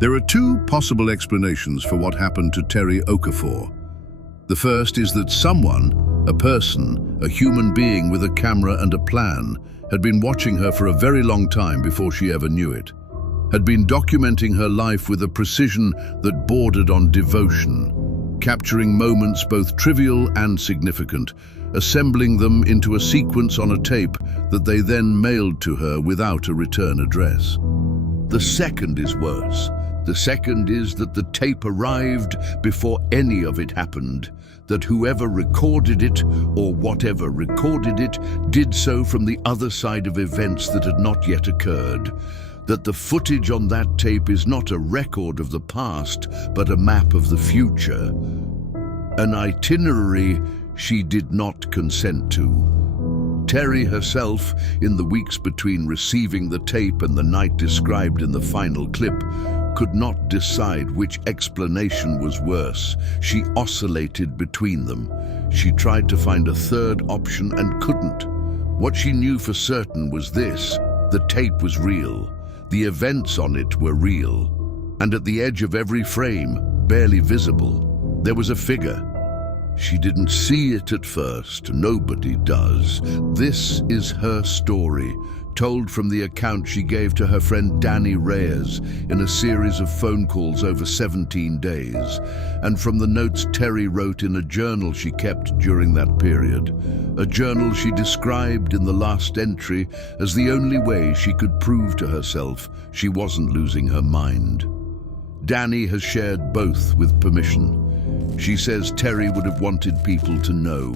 There are two possible explanations for what happened to Terry Okafor. The first is that someone, a person, a human being with a camera and a plan, had been watching her for a very long time before she ever knew it, had been documenting her life with a precision that bordered on devotion, capturing moments both trivial and significant, assembling them into a sequence on a tape that they then mailed to her without a return address. The second is worse. The second is that the tape arrived before any of it happened, that whoever recorded it, or whatever recorded it, did so from the other side of events that had not yet occurred, that the footage on that tape is not a record of the past, but a map of the future, an itinerary she did not consent to. Terry herself, in the weeks between receiving the tape and the night described in the final clip, could not decide which explanation was worse. She oscillated between them. She tried to find a third option and couldn't. What she knew for certain was this: the tape was real. The events on it were real. And at the edge of every frame, barely visible, there was a figure. She didn't see it at first. Nobody does. This is her story, told from the account she gave to her friend Danny Reyes in a series of phone calls over 17 days, and from the notes Terry wrote in a journal she kept during that period, a journal she described in the last entry as the only way she could prove to herself she wasn't losing her mind. Danny has shared both with permission. She says Terry would have wanted people to know.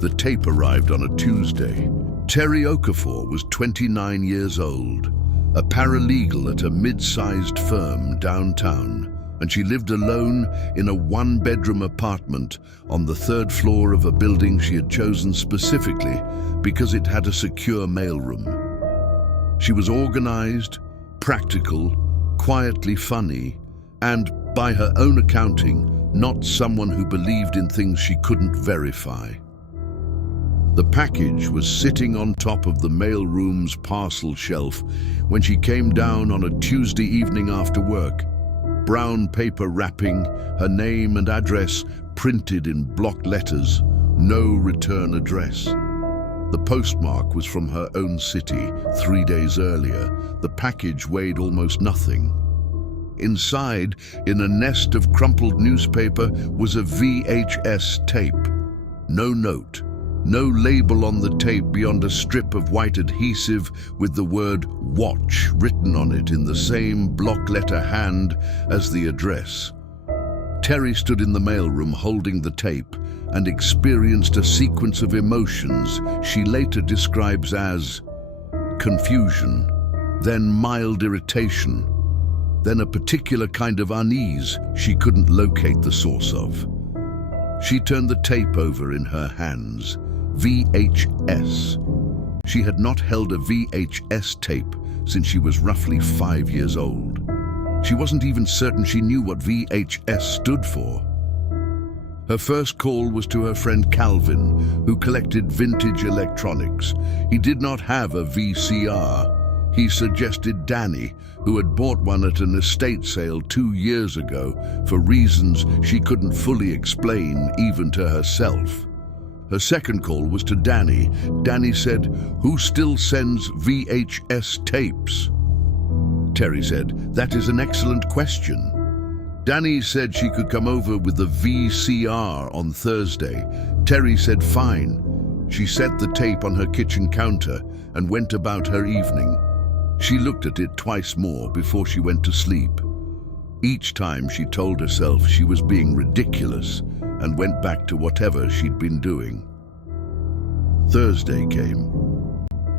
The tape arrived on a Tuesday. Terry Okafor was 29 years old, a paralegal at a mid-sized firm downtown, and she lived alone in a one-bedroom apartment on the third floor of a building she had chosen specifically because it had a secure mailroom. She was organized, practical, quietly funny, and, by her own accounting, not someone who believed in things she couldn't verify. The package was sitting on top of the mailroom's parcel shelf when she came down on a Tuesday evening after work. Brown paper wrapping, her name and address printed in block letters, no return address. The postmark was from her own city 3 days earlier. The package weighed almost nothing. Inside, in a nest of crumpled newspaper, was a VHS tape. No note, no label on the tape beyond a strip of white adhesive with the word "watch" written on it in the same block letter hand as the address. Terry stood in the mailroom holding the tape and experienced a sequence of emotions she later describes as confusion, then mild irritation, then a particular kind of unease she couldn't locate the source of. She turned the tape over in her hands. VHS. She had not held a VHS tape since she was roughly 5 years old. She wasn't even certain she knew what VHS stood for. Her first call was to her friend Calvin, who collected vintage electronics. He did not have a VCR. He suggested Danny, who had bought one at an estate sale 2 years ago for reasons she couldn't fully explain even to herself. Her second call was to Danny. Danny said, "Who still sends VHS tapes?" Terry said, "That is an excellent question." Danny said she could come over with the VCR on Thursday. Terry said fine. She set the tape on her kitchen counter and went about her evening. She looked at it twice more before she went to sleep. Each time she told herself she was being ridiculous and went back to whatever she'd been doing. Thursday came.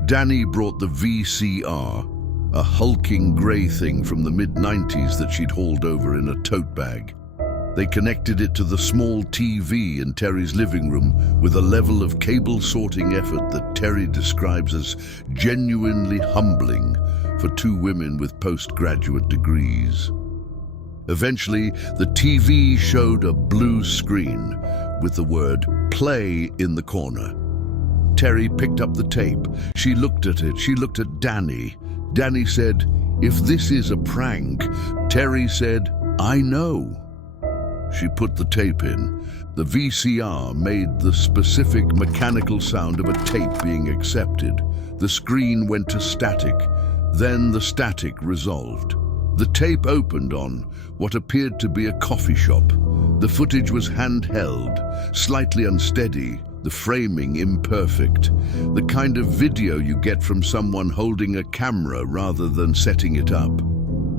Danny brought the VCR, a hulking grey thing from the mid-90s that she'd hauled over in a tote bag. They connected it to the small TV in Terry's living room with a level of cable sorting effort that Terry describes as genuinely humbling for two women with postgraduate degrees. Eventually, the TV showed a blue screen with the word "play" in the corner. Terry picked up the tape. She looked at it. She looked at Danny. Danny said, If this is a prank, Terry said, I know. She put the tape in. The VCR made the specific mechanical sound of a tape being accepted. The screen went to static. Then the static resolved. The tape opened on what appeared to be a coffee shop. The footage was handheld, slightly unsteady, the framing imperfect. The kind of video you get from someone holding a camera rather than setting it up.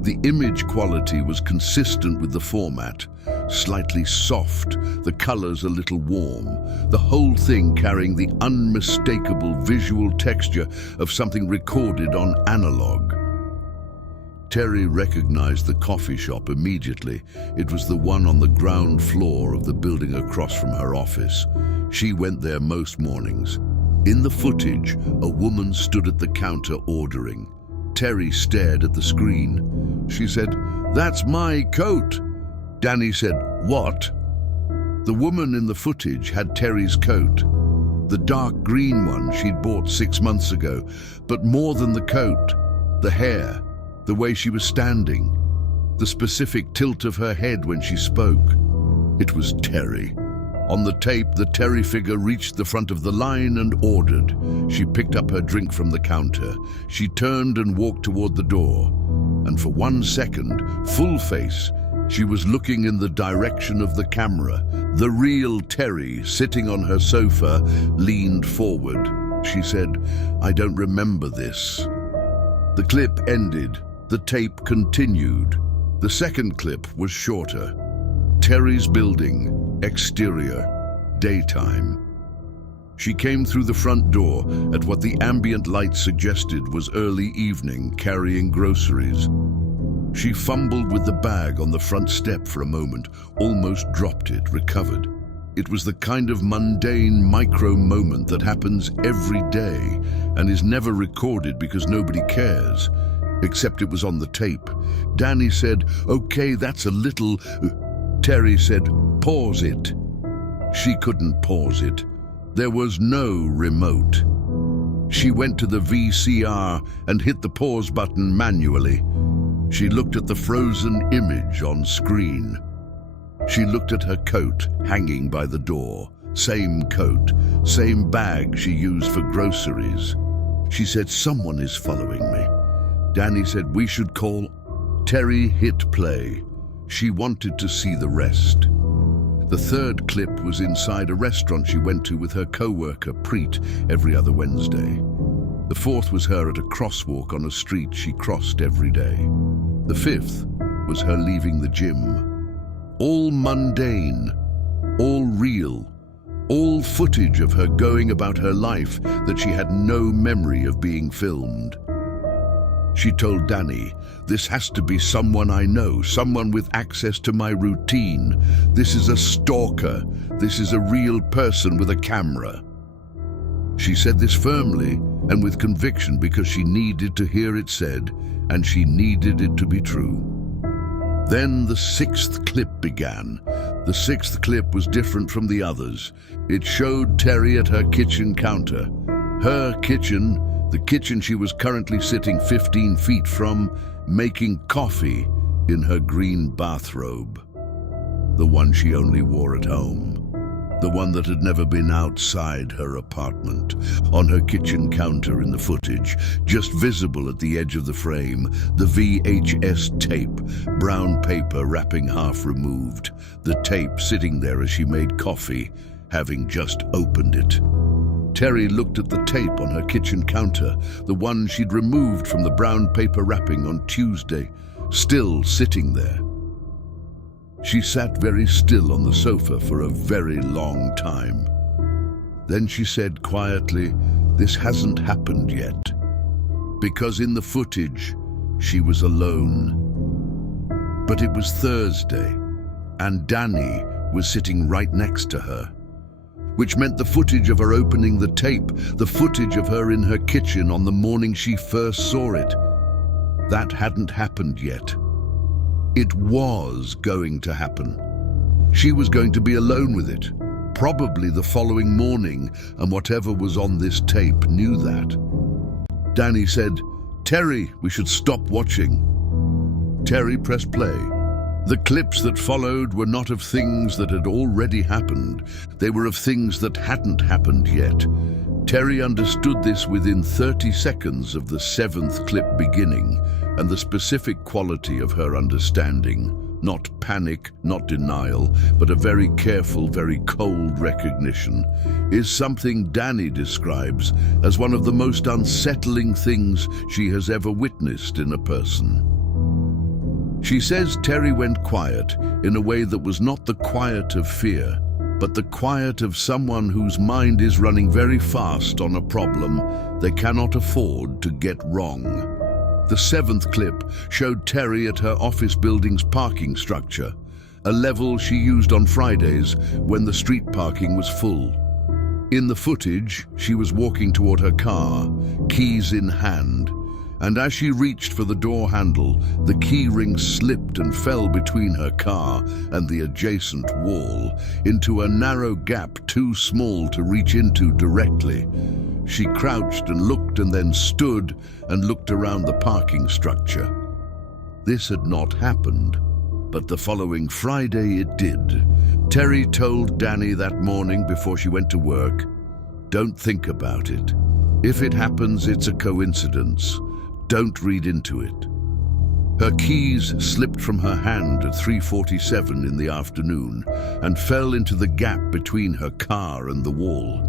The image quality was consistent with the format, slightly soft, the colors a little warm, the whole thing carrying the unmistakable visual texture of something recorded on analog. Terry recognized the coffee shop immediately. It was the one on the ground floor of the building across from her office. She went there most mornings. In the footage, a woman stood at the counter ordering. Terry stared at the screen. She said, "That's my coat." Danny said, "What?" The woman in the footage had Terry's coat. The dark green one she'd bought 6 months ago, but more than the coat, the hair, the way she was standing, the specific tilt of her head when she spoke. It was Terry. On the tape, the Terry figure reached the front of the line and ordered. She picked up her drink from the counter. She turned and walked toward the door. And for 1 second, full face, she was looking in the direction of the camera. The real Terry, sitting on her sofa, leaned forward. She said, "I don't remember this." The clip ended. The tape continued. The second clip was shorter. Terry's building, exterior, daytime. She came through the front door at what the ambient light suggested was early evening, carrying groceries. She fumbled with the bag on the front step for a moment, almost dropped it, recovered. It was the kind of mundane micro moment that happens every day and is never recorded because nobody cares, except it was on the tape. Danny said, "Okay, that's a little..." Terry said, "Pause it." She couldn't pause it. There was no remote. She went to the VCR and hit the pause button manually. She looked at the frozen image on screen. She looked at her coat hanging by the door. Same coat, same bag she used for groceries. She said, "Someone is following me." Danny said, "We should call..." Terry hit play. She wanted to see the rest. The third clip was inside a restaurant she went to with her co-worker, Preet, every other Wednesday. The fourth was her at a crosswalk on a street she crossed every day. The fifth was her leaving the gym. All mundane, all real, all footage of her going about her life that she had no memory of being filmed. She told Danny, "This has to be someone I know, someone with access to my routine. This is a stalker. This is a real person with a camera." She said this firmly and with conviction because she needed to hear it said, and she needed it to be true. Then the sixth clip began. The sixth clip was different from the others. It showed Terry at her kitchen counter. Her kitchen, the kitchen she was currently sitting 15 feet from, making coffee in her green bathrobe. The one she only wore at home. The one that had never been outside her apartment. On her kitchen counter in the footage, just visible at the edge of the frame, the VHS tape, brown paper wrapping half removed. The tape sitting there as she made coffee, having just opened it. Terry looked at the tape on her kitchen counter, the one she'd removed from the brown paper wrapping on Tuesday, still sitting there. She sat very still on the sofa for a very long time. Then she said quietly, "This hasn't happened yet." Because in the footage, she was alone. But it was Thursday, and Danny was sitting right next to her, which meant the footage of her opening the tape, the footage of her in her kitchen on the morning she first saw it, that hadn't happened yet. It was going to happen. She was going to be alone with it, probably the following morning, and whatever was on this tape knew that. Danny said, "Terry, we should stop watching." Terry pressed play. The clips that followed were not of things that had already happened. They were of things that hadn't happened yet. Terry understood this within 30 seconds of the 7th clip beginning, and the specific quality of her understanding, not panic, not denial, but a very careful, very cold recognition, is something Danny describes as one of the most unsettling things she has ever witnessed in a person. She says Terry went quiet in a way that was not the quiet of fear, but the quiet of someone whose mind is running very fast on a problem they cannot afford to get wrong. The 7th clip showed Terry at her office building's parking structure, a level she used on Fridays when the street parking was full. In the footage, she was walking toward her car, keys in hand, and as she reached for the door handle, the key ring slipped and fell between her car and the adjacent wall into a narrow gap too small to reach into directly. She crouched and looked and then stood and looked around the parking structure. This had not happened, but the following Friday it did. Terry told Danny that morning before she went to work, "Don't think about it. If it happens, it's a coincidence. Don't read into it." Her keys slipped from her hand at 3:47 in the afternoon and fell into the gap between her car and the wall.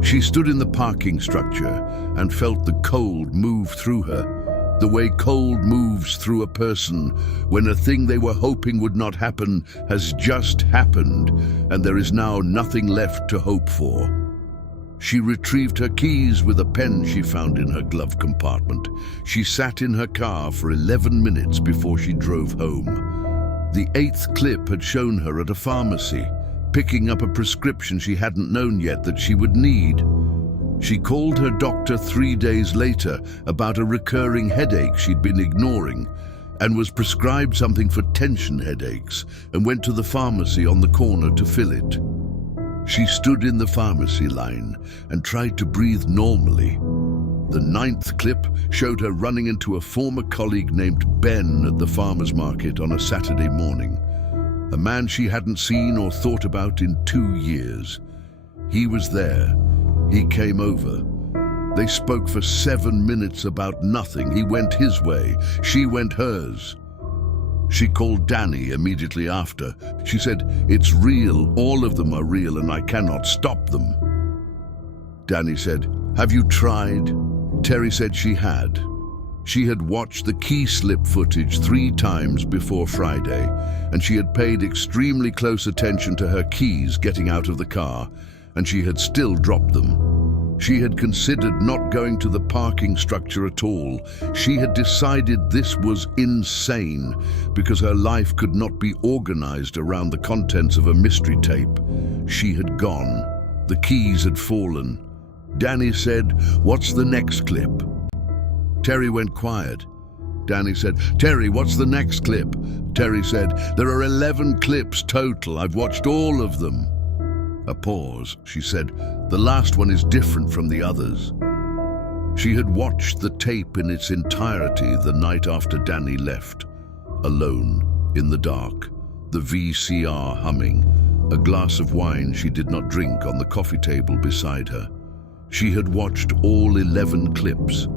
She stood in the parking structure and felt the cold move through her, the way cold moves through a person when a thing they were hoping would not happen has just happened, and there is now nothing left to hope for. She retrieved her keys with a pen she found in her glove compartment. She sat in her car for 11 minutes before she drove home. The 8th clip had shown her at a pharmacy, picking up a prescription she hadn't known yet that she would need. She called her doctor 3 days later about a recurring headache she'd been ignoring and was prescribed something for tension headaches and went to the pharmacy on the corner to fill it. She stood in the pharmacy line and tried to breathe normally. The 9th clip showed her running into a former colleague named Ben at the farmer's market on a Saturday morning, a man she hadn't seen or thought about in 2 years. He was there. He came over. They spoke for 7 minutes about nothing. He went his way. She went hers. She called Danny immediately after. She said, "It's real, all of them are real, and I cannot stop them." Danny said, "Have you tried?" Terry said she had. She had watched the key slip footage 3 times before Friday, and she had paid extremely close attention to her keys getting out of the car, and she had still dropped them. She had considered not going to the parking structure at all. She had decided this was insane because her life could not be organized around the contents of a mystery tape. She had gone. The keys had fallen. Danny said, "What's the next clip?" Terry went quiet. Danny said, "Terry, what's the next clip?" Terry said, "There are 11 clips total. I've watched all of them." A pause. She said, "The last one is different from the others." She had watched the tape in its entirety the night after Danny left. Alone, in the dark, the VCR humming, a glass of wine she did not drink on the coffee table beside her. She had watched all 11 clips.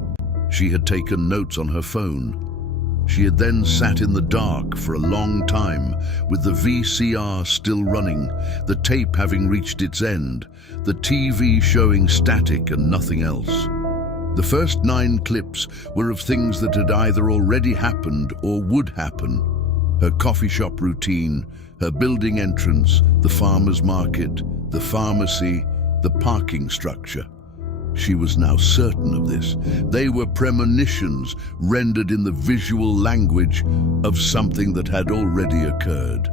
She had taken notes on her phone. She had then sat in the dark for a long time, with the VCR still running, the tape having reached its end, the TV showing static and nothing else. The first 9 clips were of things that had either already happened or would happen. Her coffee shop routine, her building entrance, the farmer's market, the pharmacy, the parking structure. She was now certain of this. They were premonitions rendered in the visual language of something that had already occurred.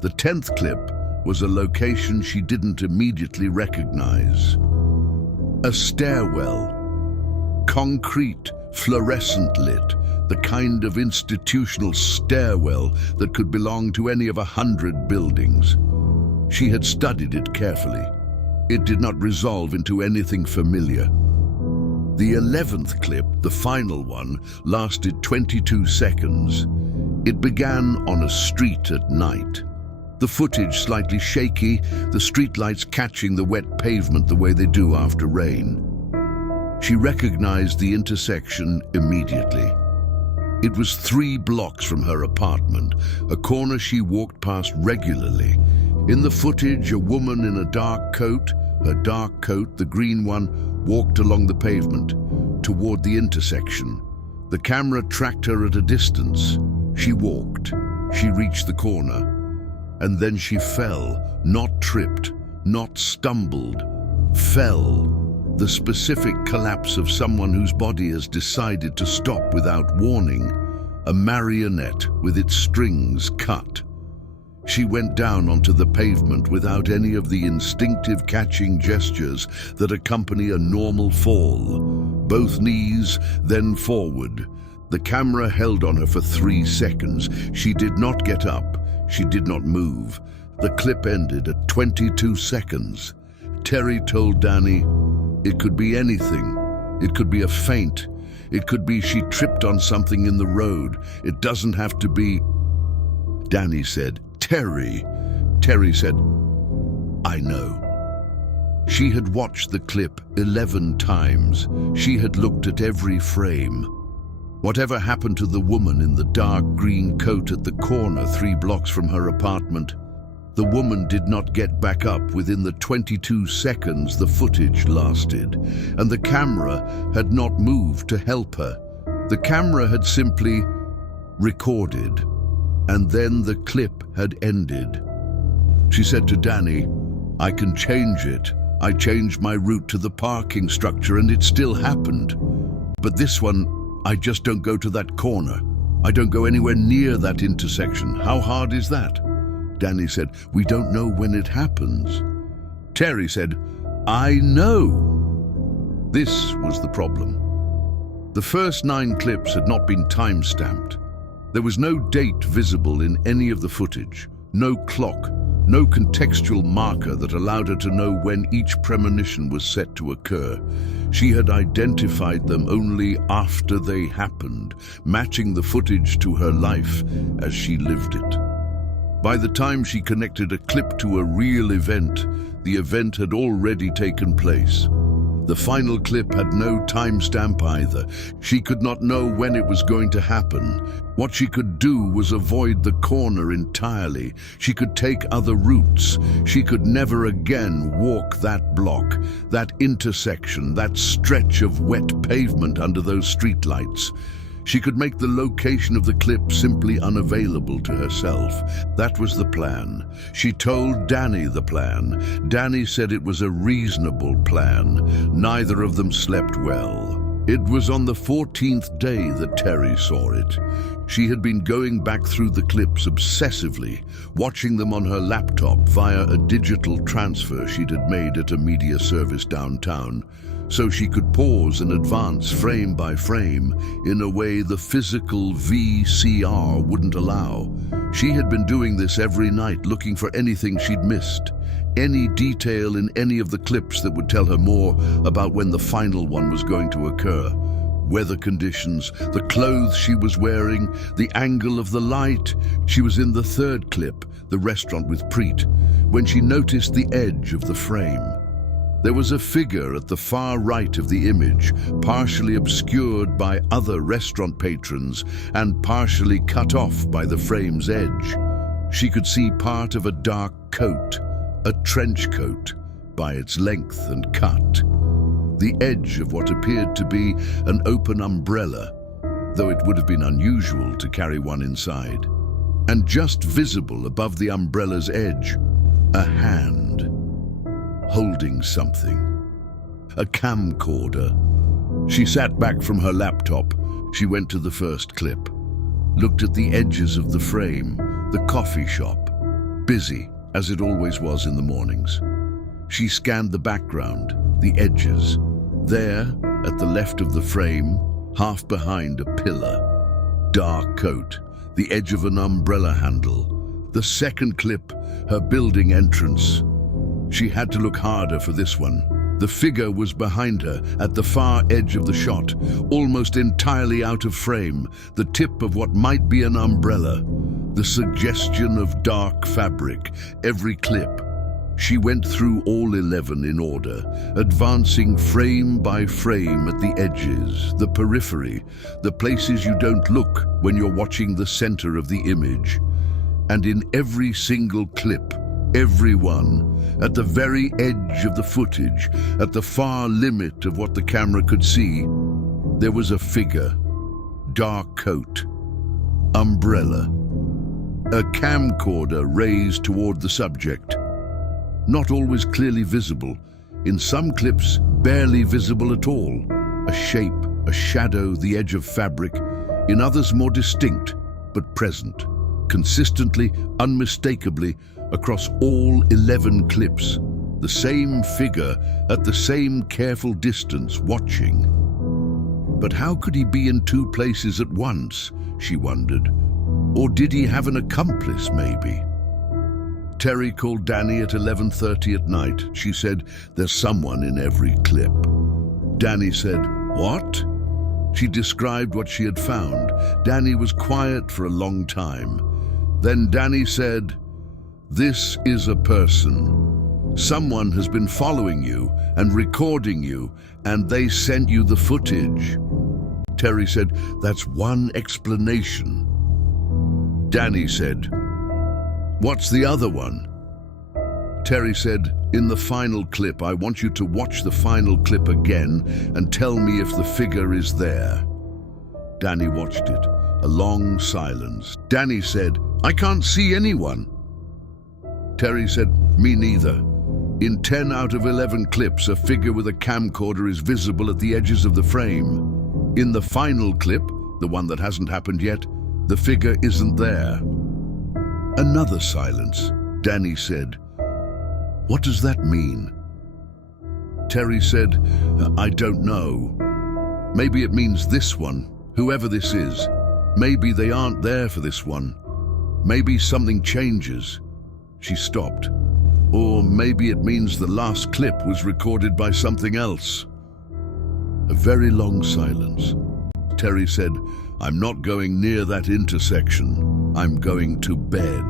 The 10th clip was a location she didn't immediately recognize. A stairwell. Concrete, fluorescent lit, the kind of institutional stairwell that could belong to any of 100 buildings. She had studied it carefully. It did not resolve into anything familiar. The 11th clip, the final one, lasted 22 seconds. It began on a street at night. The footage slightly shaky, the streetlights catching the wet pavement the way they do after rain. She recognized the intersection immediately. It was 3 blocks from her apartment, a corner she walked past regularly. In the footage, a woman in a dark coat, her dark coat, the green one, walked along the pavement toward the intersection. The camera tracked her at a distance. She walked. She reached the corner. And then she fell, not tripped, not stumbled, fell. The specific collapse of someone whose body has decided to stop without warning, a marionette with its strings cut. She went down onto the pavement without any of the instinctive catching gestures that accompany a normal fall. Both knees, then forward. The camera held on her for 3 seconds. She did not get up. She did not move. The clip ended at 22 seconds. Terry told Danny, "It could be anything. It could be a faint. It could be she tripped on something in the road. It doesn't have to be..." Danny said, "Terry." Terry said, "I know." She had watched the clip 11 times. She had looked at every frame. Whatever happened to the woman in the dark green coat at the corner 3 blocks from her apartment? The woman did not get back up within the 22 seconds the footage lasted, and the camera had not moved to help her. The camera had simply recorded, and then the clip had ended. She said to Danny, "I can change it. I changed my route to the parking structure and it still happened. But this one, I just don't go to that corner. I don't go anywhere near that intersection. How hard is that?" Danny said, "We don't know when it happens." Terry said, "I know." This was the problem. The first 9 clips had not been time-stamped. There was no date visible in any of the footage, no clock, no contextual marker that allowed her to know when each premonition was set to occur. She had identified them only after they happened, matching the footage to her life as she lived it. By the time she connected a clip to a real event, the event had already taken place. The final clip had no timestamp either. She could not know when it was going to happen. What she could do was avoid the corner entirely. She could take other routes. She could never again walk that block, that intersection, that stretch of wet pavement under those streetlights. She could make the location of the clip simply unavailable to herself. That was the plan. She told Danny the plan. Danny said it was a reasonable plan. Neither of them slept well. It was on the 14th day that Terry saw it. She had been going back through the clips obsessively, watching them on her laptop via a digital transfer she'd had made at a media service downtown, so she could pause and advance frame by frame in a way the physical VCR wouldn't allow. She had been doing this every night, looking for anything she'd missed, any detail in any of the clips that would tell her more about when the final one was going to occur. Weather conditions, the clothes she was wearing, the angle of the light. She was in the 3rd clip, the restaurant with Preet, when she noticed the edge of the frame. There was a figure at the far right of the image, partially obscured by other restaurant patrons and partially cut off by the frame's edge. She could see part of a dark coat, a trench coat, by its length and cut. The edge of what appeared to be an open umbrella, though it would have been unusual to carry one inside. And just visible above the umbrella's edge, a hand, holding something. A camcorder. She sat back from her laptop. She went to the first clip, looked at the edges of the frame, the coffee shop, busy as it always was in the mornings. She scanned the background, the edges. There, at the left of the frame, half behind a pillar, dark coat, the edge of an umbrella handle. The second clip, her building entrance. She had to look harder for this one. The figure was behind her, at the far edge of the shot, almost entirely out of frame, the tip of what might be an umbrella, the suggestion of dark fabric, every clip. She went through all 11 in order, advancing frame by frame at the edges, the periphery, the places you don't look when you're watching the center of the image. And in every single clip, every one, at the very edge of the footage, at the far limit of what the camera could see, there was a figure, dark coat, umbrella, a camcorder raised toward the subject. Not always clearly visible, in some clips barely visible at all, a shape, a shadow, the edge of fabric, in others more distinct but present, consistently, unmistakably, across all 11 clips, the same figure at the same careful distance watching. But how could he be in two places at once, she wondered? Or did he have an accomplice, maybe? Terry called Danny at 11:30 at night. She said, "There's someone in every clip." Danny said, "What?" She described what she had found. Danny was quiet for a long time. Then Danny said, "This is a person. Someone has been following you and recording you, and they sent you the footage." Terry said, "That's one explanation." Danny said, "What's the other one?" Terry said, "In the final clip, I want you to watch the final clip again and tell me if the figure is there." Danny watched it, a long silence. Danny said, "I can't see anyone." Terry said, "Me neither. In 10 out of 11 clips, a figure with a camcorder is visible at the edges of the frame. In the final clip, the one that hasn't happened yet, the figure isn't there." Another silence. Danny said, "What does that mean?" Terry said, "I don't know. Maybe it means this one, whoever this is. Maybe they aren't there for this one. Maybe something changes." She stopped. "Or maybe it means the last clip was recorded by something else." A very long silence. Terry said, "I'm not going near that intersection. I'm going to bed."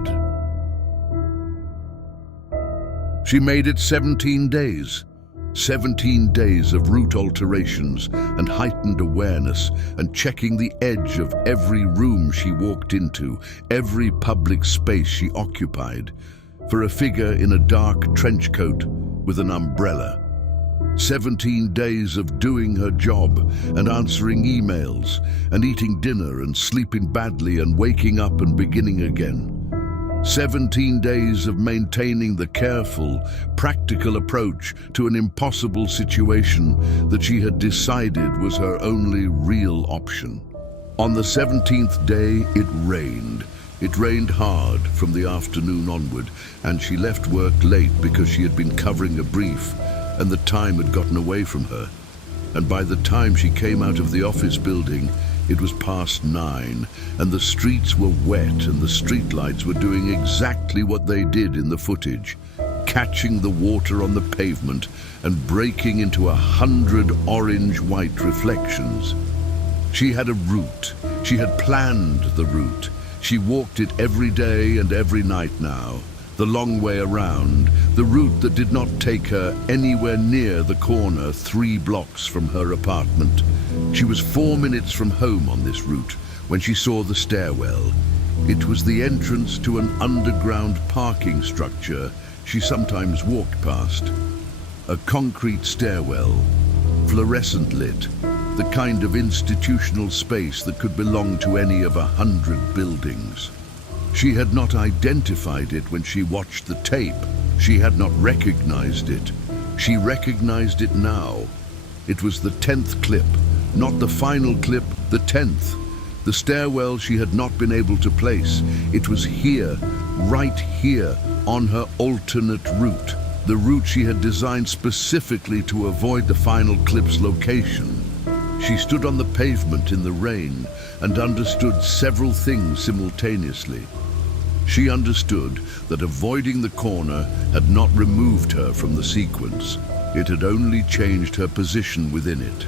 She made it 17 days. 17 days of route alterations and heightened awareness and checking the edge of every room she walked into, every public space she occupied, for a figure in a dark trench coat with an umbrella. 17 days of doing her job and answering emails and eating dinner and sleeping badly and waking up and beginning again. 17 days of maintaining the careful, practical approach to an impossible situation that she had decided was her only real option. On the 17th day, it rained. It rained hard from the afternoon onward, and she left work late because she had been covering a brief, and the time had gotten away from her. And by the time she came out of the office building, it was past 9, and the streets were wet, and the streetlights were doing exactly what they did in the footage, catching the water on the pavement and breaking into 100 orange-white reflections. She had a route. She had planned the route. She walked it every day and every night now, the long way around, the route that did not take her anywhere near the corner 3 blocks from her apartment. She was 4 minutes from home on this route when she saw the stairwell. It was the entrance to an underground parking structure she sometimes walked past. A concrete stairwell, fluorescent lit, the kind of institutional space that could belong to any of 100 buildings. She had not identified it when she watched the tape. She had not recognized it. She recognized it now. It was the 10th clip, not the final clip, the 10th. The stairwell she had not been able to place. It was here, right here, on her alternate route. The route she had designed specifically to avoid the final clip's location. She stood on the pavement in the rain and understood several things simultaneously. She understood that avoiding the corner had not removed her from the sequence. It had only changed her position within it.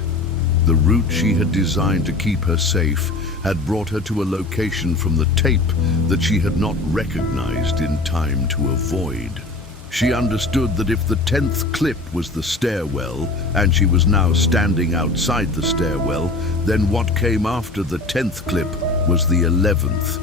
The route she had designed to keep her safe had brought her to a location from the tape that she had not recognized in time to avoid. She understood that if the 10th clip was the stairwell, and she was now standing outside the stairwell, then what came after the 10th clip was the 11th.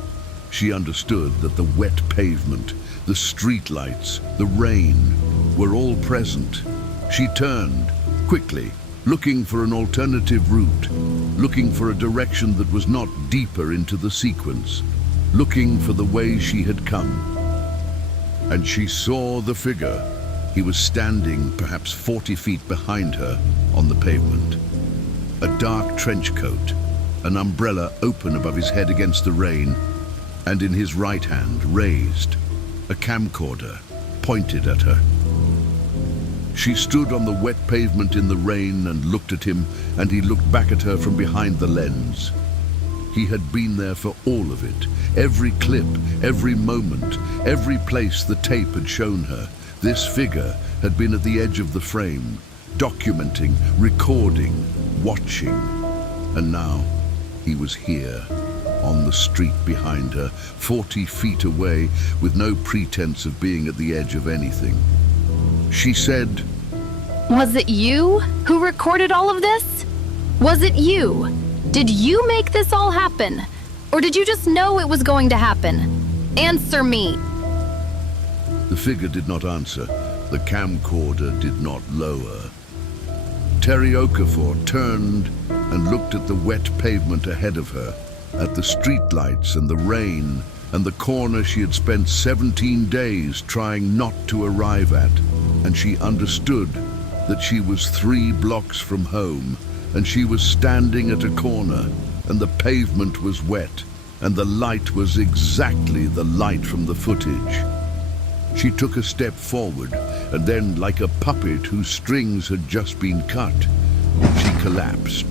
She understood that the wet pavement, the streetlights, the rain were all present. She turned, quickly, looking for an alternative route, looking for a direction that was not deeper into the sequence, looking for the way she had come. And she saw the figure. He was standing perhaps 40 feet behind her on the pavement. A dark trench coat, an umbrella open above his head against the rain, and in his right hand, raised, a camcorder pointed at her. She stood on the wet pavement in the rain and looked at him, and he looked back at her from behind the lens. He had been there for all of it, every clip, every moment, every place the tape had shown her. This figure had been at the edge of the frame, documenting, recording, watching. And now he was here, on the street behind her, 40 feet away, with no pretense of being at the edge of anything. She said, "Was it you who recorded all of this? Was it you? Did you make this all happen? Or did you just know it was going to happen? Answer me." The figure did not answer. The camcorder did not lower. Terry Okafor turned and looked at the wet pavement ahead of her, at the streetlights and the rain, and the corner she had spent 17 days trying not to arrive at. And she understood that she was 3 blocks from home, and she was standing at a corner, and the pavement was wet, and the light was exactly the light from the footage. She took a step forward, and then, like a puppet whose strings had just been cut, she collapsed.